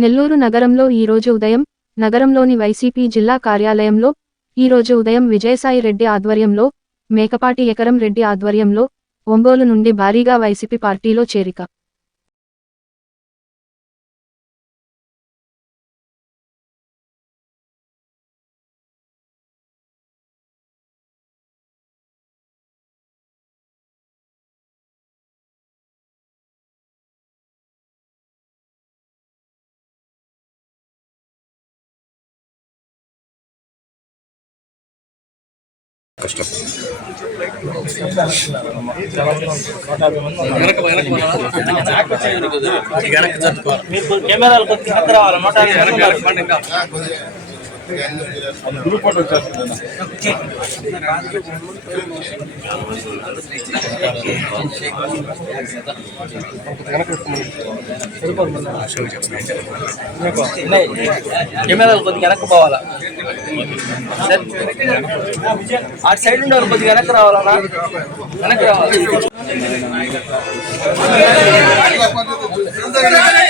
నెల్లూరు నగరంలో ఈరోజు ఉదయం నగరంలోని వైసీపీ జిల్లా కార్యాలయంలో ఈరోజు ఉదయం విజయసాయి రెడ్డి ఆధ్వర్యంలో మేకపాటి ఎకరం రెడ్డి ఆధ్వర్యంలో ఒంగోలు నుండి భారీగా వైసీపీ పార్టీలో చేరిక கஷ்டம் எனக்கு எனக்கு கேமரா மாட்டாங்க ग्रुप फोटो चल வெனக்கு ராவாலா வெனக்கு ராவாலா